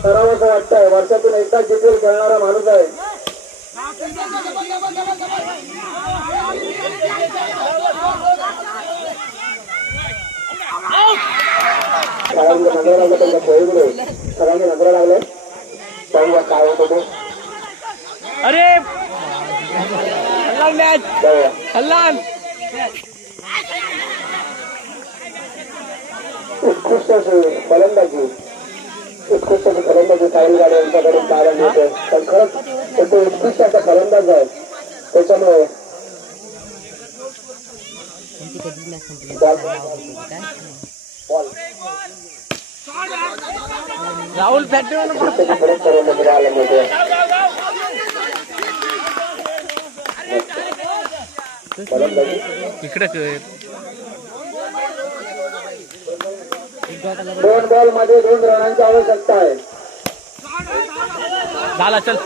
सराव असं वाटतंय वर्षातून एकदा जिंकून खेळणारा माणूस आहे सगळ्यांनी नजर लागलं त्यांच्या खेळीकडे सगळ्यांनी नजर लागले पाहूया काय होतं ते अरे हल्ला मॅच हल्ला उत्कृष्ट फलंदाजी साहिल गाडे यांच्याकडे पाहायला मिळते पण खरंच तो उत्कृष्ट असा फलंदाज आहे त्याच्यामुळे राहुल फॅक्टरी आलं मिळते इकडे दोन बॉल मध्ये 2 रनांची आवश्यकता आहे झाला चल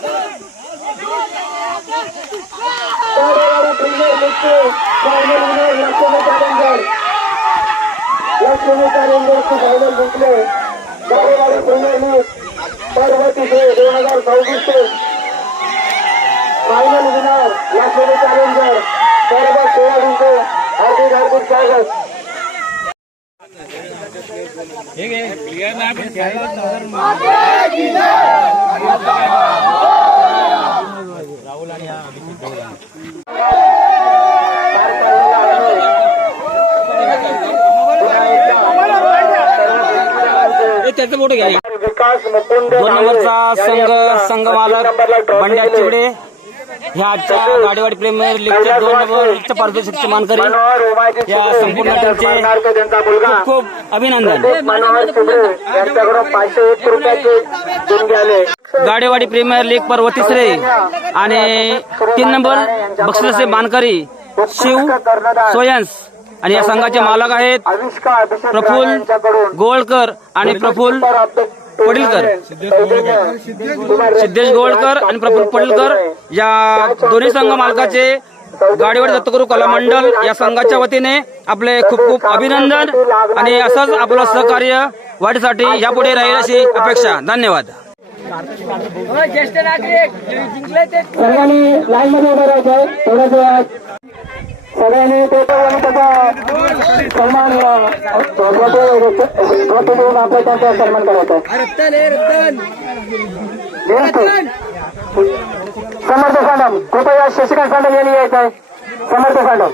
लक्ष्मी चॅलेंजरची फायनल जिंकले Gadewadi premier league Parvati 2024 final winner Lakshmi challenger सर्व खेळाडूंचे हार्दिक हार्दिक स्वागत त्याचं मोठं घ्या विकास मुकुंद 2 नंबरचा संघ मालक बंड्या चिवडे ह्या आजच्या गाडीवाडी प्रीमियर लीगच्या 2 नंबरच्या पारितोषिकचे मानकरी या संपूर्ण टीमचे खूप खूप अभिनंदन मनोहर चिबळे यांच्याकडून 501 रुपयाचे देणगी आले गाडेवाडी प्रीमियर लीग पर्व तिसरे आणि 3 नंबर बक्षिसाचे मानकरी शिव सोयन्स आणि या संघाचे मालक आहेत प्रफुल्ल गोळकर आणि प्रफुल्ल पडीलकर सिद्धेश गोळकर आणि प्रफुल्ल पडीलकर या दोन्ही संघ मालकाचे गाडीवाडी दत्तगुरू कला मंडळ या संघाच्या वतीने आपले खूप खूप अभिनंदन आणि असंच आपलं सहकार्य वाढीसाठी यापुढे राहील अशी अपेक्षा धन्यवाद ज्येष्ठ नागरिक जिंकले ते सगळ्यांनी लाईन मध्ये उभं राहायचं थोडंसं सगळ्यांनी त्याचा सन्मान देऊन आपला त्यांचा सन्मान करायचा समर्थ साडम कृपया शशिकांत साडम यांनी यायचं आहे समर्थ साडम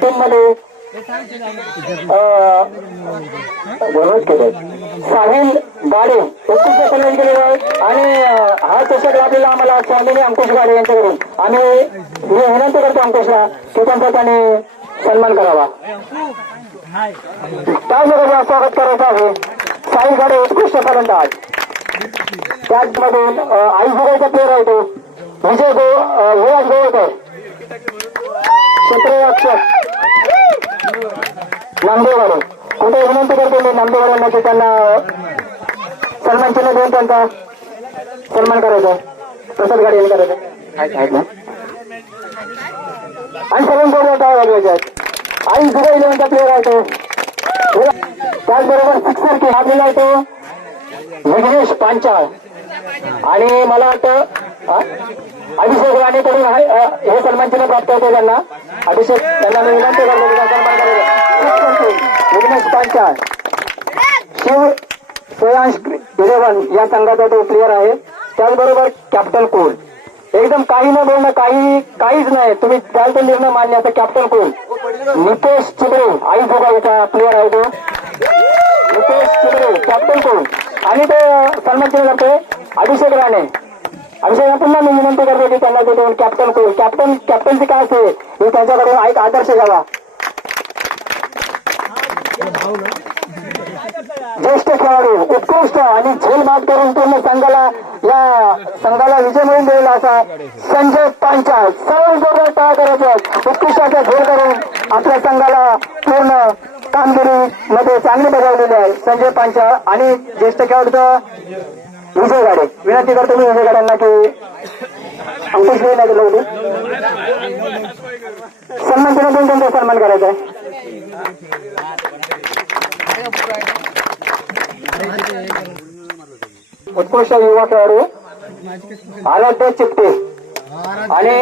टीममध्ये साहिल गाडे उत्कृष्ट सन्मान केलेला आहे आणि हा चषक लाभलेला आम्हाला स्वामिनी अंकुश गाडे यांच्याकडून आम्ही विनंती करतो अंकुशला की त्यांचा त्याने सन्मान करावा त्याचबरोबर स्वागत करायचं आहे साहिल गाडे उत्कृष्ट फलंदाज त्याचमधून आई जुगाईचा प्लेअर आहे तो विजय विलास गोळकर क्षेत्ररक्षक नामदेवाडे कुठे विनंती करतो मी नामदेवाड्यांना की त्यांना सन्मान चिन्ह देऊन त्यांचा सन्मान करायचा प्रसाद गाडी यांनी करायचं ना आणि सर्वांकडून काय वाजवायचे आहेत आई जुगा इलेव्हनचा प्लेअर आहे तो त्याचबरोबर सिक्सर की हारलेला आहे तो विघ्नेश पांचाळ आणि मला वाटतं अभिषेक राणेकडून हे सन्मान चिन्ह प्राप्त होते त्यांना अभिषेक त्यांना मी विनंती करतो सन्मान करायचा विघ्नेश पांचाळ शिव सोयांश 11 या संघाचा तो प्लेअर आहे त्याचबरोबर कॅप्टन कोल एकदम काही न बोलणं, काहीच नाही. तुम्ही द्याल तो निर्णय मान्याचा कॅप्टन कोण? नितेश चिबरे, आई जोगाईचा प्लेअर आहे तो. नितेश चिबरे कॅप्टन कोण? आणि ते सन्मान केलं जाते अभिषेक राणे. अभिषेक पुन्हा मी विनंती करतो की त्यांना ते कॅप्टन कोण? कॅप्टनची काय असते हे त्यांच्याकडून एक आदर्श घ्यावा. ज्येष्ठ खेळाडू, उत्कृष्ट आणि झेल मात करून पूर्ण संघाला विजय मिळवून दिलेला असा संजय पांचाळ. सर्व जोरदार टाळ्या करायच्या. उत्कृष्टाचा झेल करून आपल्या संघाला पूर्ण कामगिरीमध्ये चांगली बजावलेली आहे संजय पांचाळ आणि ज्येष्ठ खेळाडूचं विजय गाडे. विनंती करतो मी विजय गाड्यांना की अंकुश नाही गेलो होते सन्मान केला देऊन त्यांचा सन्मान करायचा आहे. उत्कृष्ट युवा खेळाडू आराध्य चिपटे आणि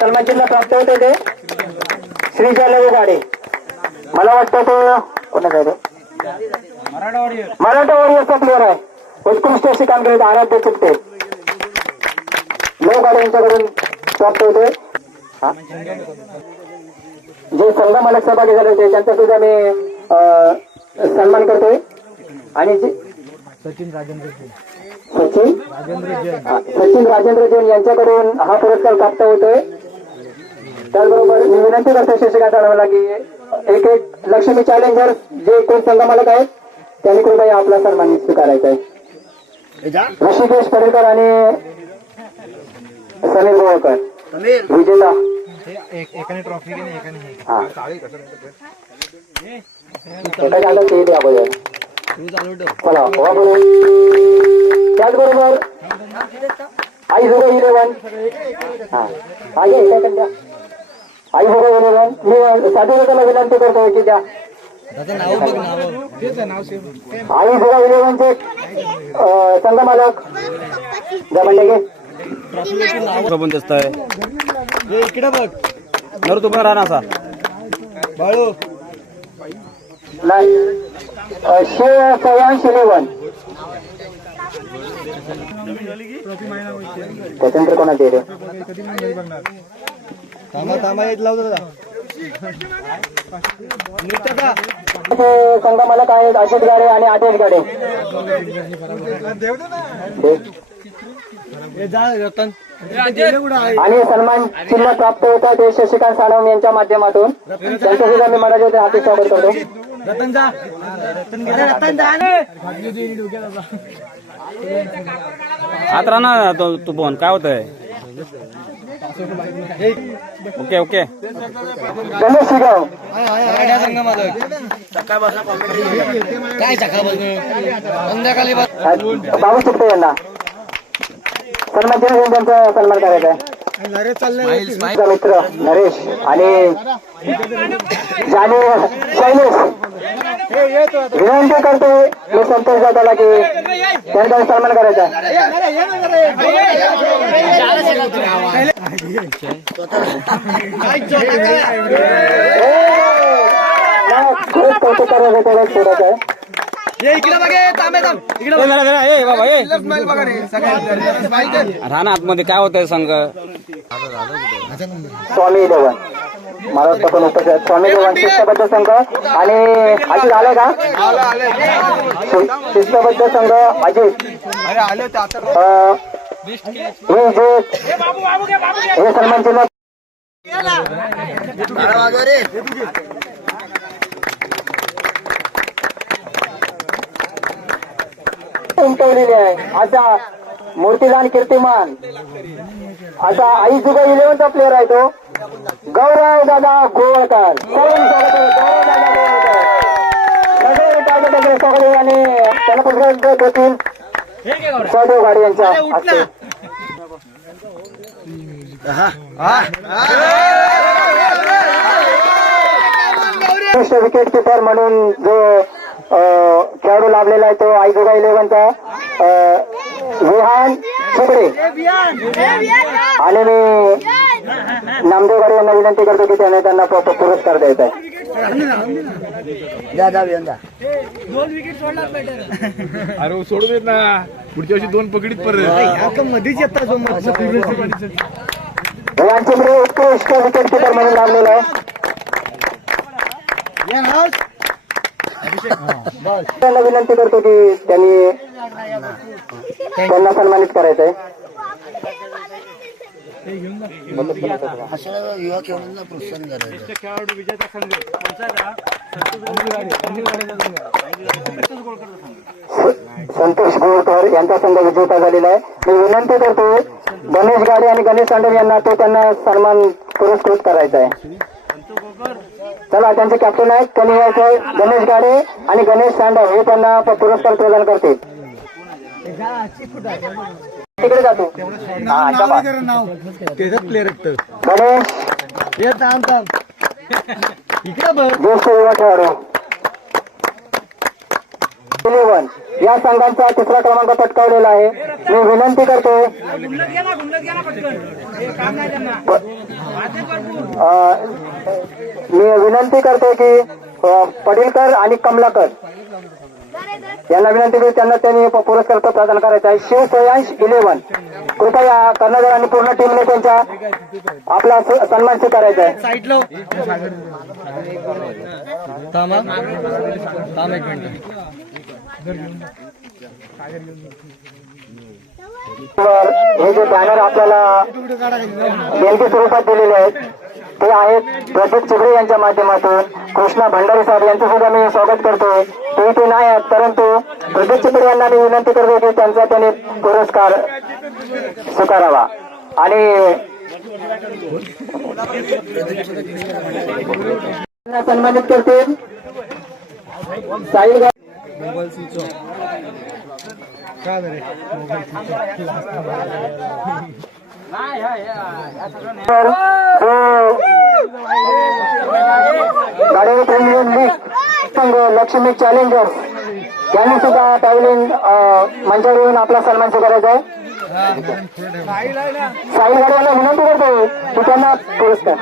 सन्मान चिन्ह प्राप्त होते ते श्रीजय गाडे. मला वाटतं तो कोणाचा आहे? मराठा वॉरियर्सचा प्लेअर आहे. उत्कृष्ट अशी कामगिरी आराध्य चिपटे लोक गाडे यांच्याकडून प्राप्त होते. जे संघ मालक सहभागी झाले होते त्यांचा सुद्धा मी सन्मान करतोय. आणि सचिन राजेंद्र जैन यांच्याकडून हा पुरस्कार प्राप्त होतोय. त्याचबरोबर मी विनंती करतो शिक्षका साहेबांना की एक लक्ष्मी चॅलेंजर जे कोण संघ मालक आहेत त्यांनी कृपया आपला सन्मान स्वीकारायचा आहे. ऋषिकेश पडेकर आणि समीर गोळकर विजेता. एकाने ट्रॉफी हा एका जागा ते द्या अगोदर. चला त्याचबरोबर आई भोगा 11 आई भोगा 11 मी साधूला विनंती करतो की त्या आई भोगा 11 चे संघ मालक पण दिसत आहे इकडे बघ नर तुम्ही राहणार असा बाळू सयांश 11 त्याच्यानंतर कोणाचे रे संघ मालक आहेत अजित गाडे आणि आदेश गाडे. आणि सन्मान चिन्ह प्राप्त होतात ते शशिकांत साळव यांच्या माध्यमातून. त्यांचं सुद्धा मी मनाचे होते हाती स्वागत करतो. आत राहणार तू फोन काय होतंय? ओके ओके गणेश शिगाव बाबू चिपटे यांना सन्मान चिन्ह देऊन त्यांचा सन्मान करायचा आहे. मित्र नरेश आणि शैलेश विनंती करतो मी संतोष जाताला की त्यांचा सन्मान करायचा. खरंच कौतुक करायचं थोडंच आहे. राहणार आतमध्ये काय होतंय संघ स्वामी देवन मला वाटतं पण उपस्थित स्वामी देवन शिस्तबद्ध संघ आणि अजित आले का? शिस्तबद्ध संघ अजित हे सन्मान चिन्ह उमटवलेली आहे. असा मूर्तीदान कीर्तिमान असा आई जुगा 11चा प्लेअर आहे तो गौरव दादा गोवळकर. आणि त्यांना पुरस्कार देतील सहदेव गाडी यांच्या हस्ते. उत्कृष्ट विकेट किपर म्हणून जो खेळाडू लाभलेला आहे तो आई जुगा 11चा विहान सुगडे. आणि मी नामदेव गाडी यांना विनंती करतो की त्याने त्यांना पुरस्कार द्यायचा आहे. अरे सोडून देत ना पुढच्या वर्षी 2 पकडीत परत मध्येच येतात यांच्याकडे उत्कृष्ट विकेट किपर म्हणून लागलेला आहे. त्यांना विनंती करतो की त्यांना सन्मानित करायचं आहे. युवा खेळाडूंना प्रोत्साहन करायचं. संतोष बोरकर यांचा संघ विजेता झालेला आहे. मी विनंती करतो गणेश गाडे आणि गणेश सांडम यांना त्यांना सन्मान पुरस्कृत करायचा आहे. चला, त्यांचे कॅप्टन आहेत, त्यांनी यायचे गणेश गाडे आणि गणेश सांडम हे त्यांना पुरस्कार प्रदान करतील. तिकडे जातो गणेश ज्येष्ठ युवा खेळाडू 11 या संघांचा 3रा क्रमांक पटकावलेला आहे. मी विनंती करतो की पडिलकर आणि कमलाकर यांना विनंती करू, त्यांनी पुरस्कार प्रदान करायचा आहे. शिव सोयांश 11 कृपया कर्णधार आणि पूर्ण टीमने त्यांच्या आपला सन्मान स्वीकारायचा आहे. हे जे बॅनर आपल्याला देणगी स्वरूपात दिलेले आहेत ते आहेत प्रदीप चिबळे यांच्या माध्यमातून. कृष्णा भंडारी साहेब यांचं सुद्धा मी स्वागत करतोय. ते नाही आहेत, परंतु प्रदीप चिबळे यांना मी विनंती करतो की त्यांचा त्यांनी पुरस्कार स्वीकारावा. आणि सन्मानित करतील साई गाडी प्रीमियम लीग संघ लक्ष्मी चॅलेंजर्स यांनी सुद्धा पॅव्हलियन मंचावर येऊन आपला सन्मान स्वीकारायचा आहे. साई गाडी यांना विनंती करतो की त्यांना पुरस्कार.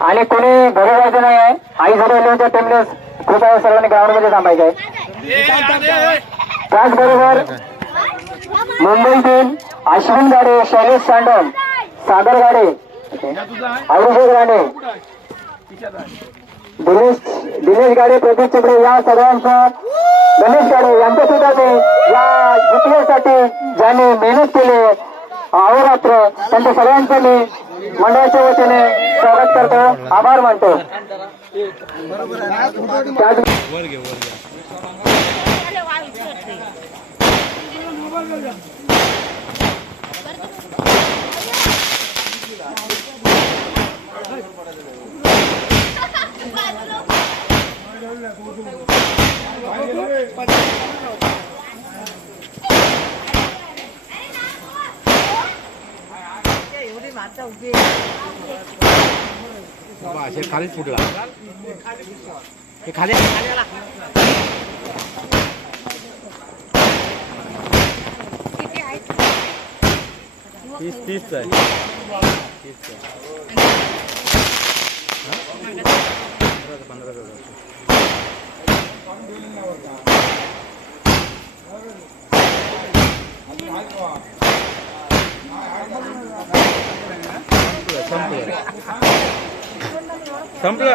आणि कोणी घरी जायचं नाही आहे. आई झोडवल्याच्या टीमने कृपया सर्वांनी ग्राउंडमध्ये थांबायचं आहे. त्याचबरोबर मुंबईतील अश्विन गाडे, शैलेश सांडम, सागर गाडे, अभिषेक गाडे, दिनेश गाडे, प्रदीप चिबळे या सगळ्यांचं, गणेश गाडे यांचं सुद्धा ते या जिंकण्यासाठी ज्यांनी मेहनत केली अहोरात्र, त्यांच्या सगळ्यांचं मी मंडळाच्या वतीने स्वागत करतो, आभार मानतो. खालीच फुटला हे खाली 30 आहे. संपलं.